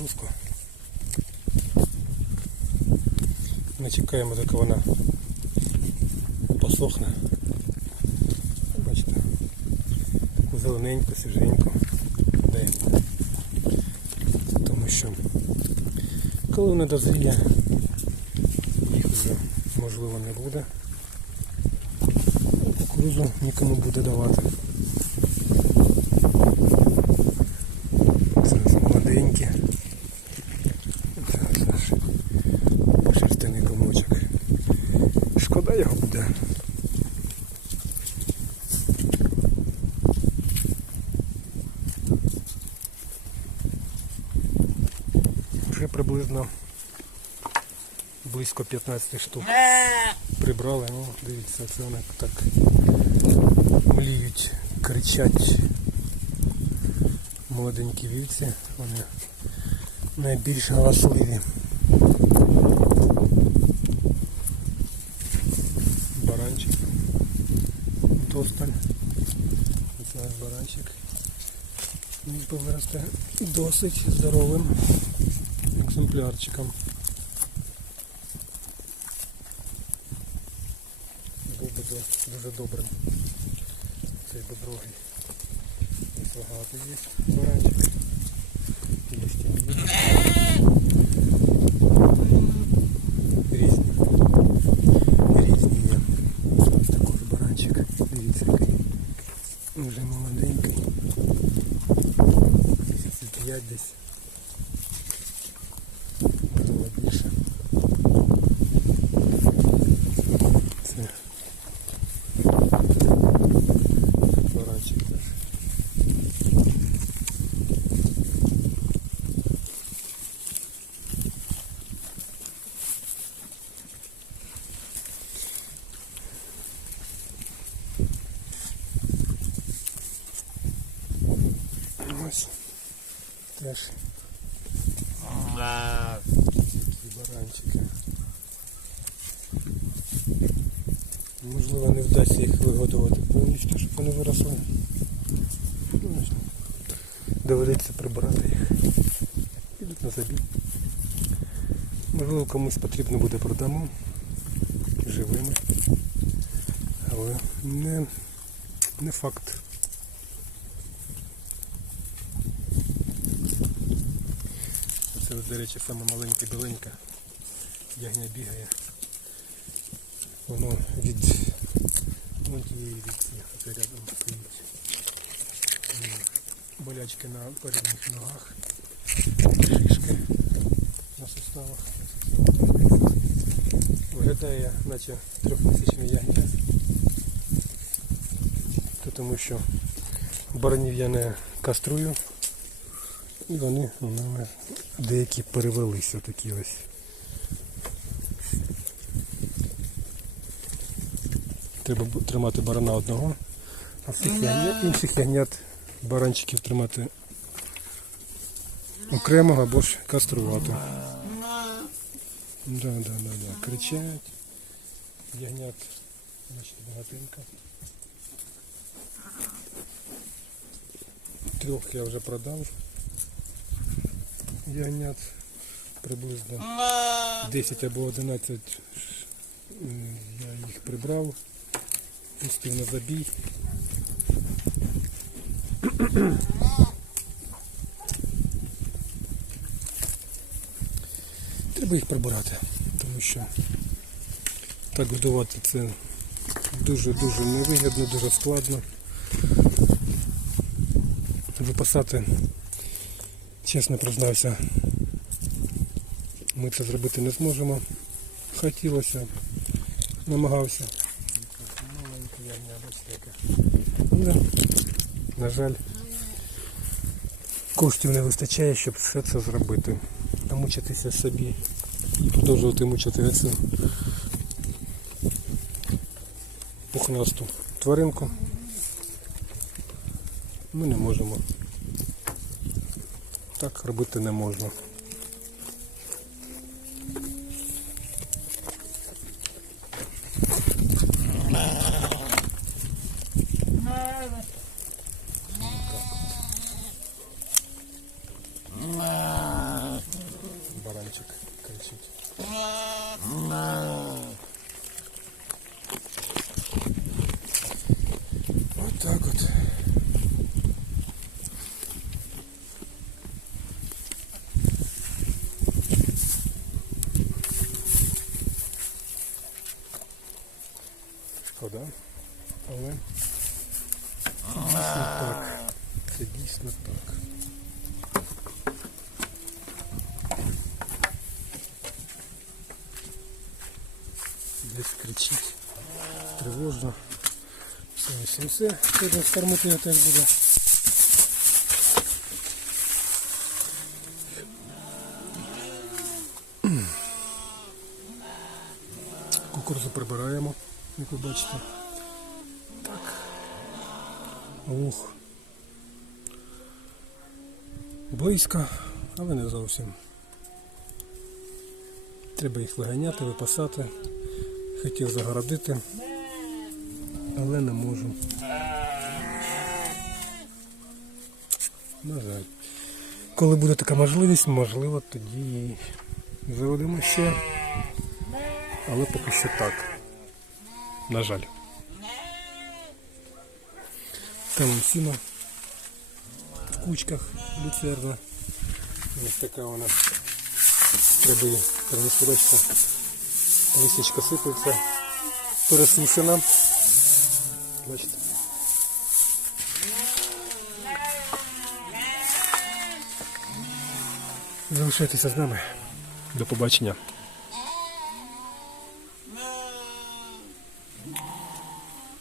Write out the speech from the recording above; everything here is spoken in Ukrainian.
загрузку. Ми чекаємо, доки вона посохне. Бачите, таку зелененьку, свіженьку дає. Тому що коли вона дозріє, їх вже можливо не буде. Кукурузу нікому буде давати. Це молоденькі. Це наш шерстяний комочок. Шкода його буде. Вже приблизно близько 15 штук прибрали. Ну, дивіться, це вони так мліють, кричать молоденькі вівці. Вони найбільш галасливі. Баранчик. Тосталь. Це наш баранчик. Він повиросте досить здоровим екземплярчиком. Був би дуже добрим. Цей би другий. Ось багато є баранчик. Є. Різні. Різні. Ось такий баранчик. Дивіться, який. Молоденький. Можливо більше. Це баранчик теж. Ось теж такі баранчики. Можливо, не вдасться їх вигодувати повністю, щоб вони виросли. Доведеться прибирати їх. Підуть на забій. Можливо, комусь потрібно буде продамо живими. Але не, не факт. Це, до речі, саме маленька біленька. Ягня бігає. Воно від вон тієї оце рядом стоїть. Болячки на передніх ногах, шишки на суставах. Виглядає, наче трьохмісячне ягня. Тому що баранів я не каструю. І вони мене деякі перевелися такі ось. Треба тримати барана одного, а всіх ягнят, інших ягнят баранчиків тримати окремо або ж каструвати. Да, да, да, да. Кричать. Ягнят, бачите, багатенько. Трьох я вже продав. Ягнят приблизно 10 або 11 я їх прибрав, пустив на забій. Треба їх прибирати, тому що так годувати це дуже-дуже невигідно, дуже складно. Випасати, чесно признався, ми це зробити не зможемо. Хотілося, намагався. Да. На жаль, коштів не вистачає, щоб все це зробити. А мучитися собі продовжувати мучити цю пухнасту тваринку. Ми не можемо. Так робити не можна. Баранчик кричить. Вот так вот. Але дійсно так. Це дійсно так. Десь кричить. Тривожно. Все, все, все. Сьогодні скормити теж буде. Кукурузу прибираємо, як ви бачите. Ух. Близько, але не зовсім. Треба їх виганяти, випасати. Хотів загородити, але не можу. На жаль. Коли буде така можливість, можливо, тоді і заведемо ще. Але поки що так. На жаль. Там в кучках люцерна. Ось така вона. Треба її принести бачите. Лисичка сипається. Пересушена. Бачите. Залишайтеся з нами. До побачення.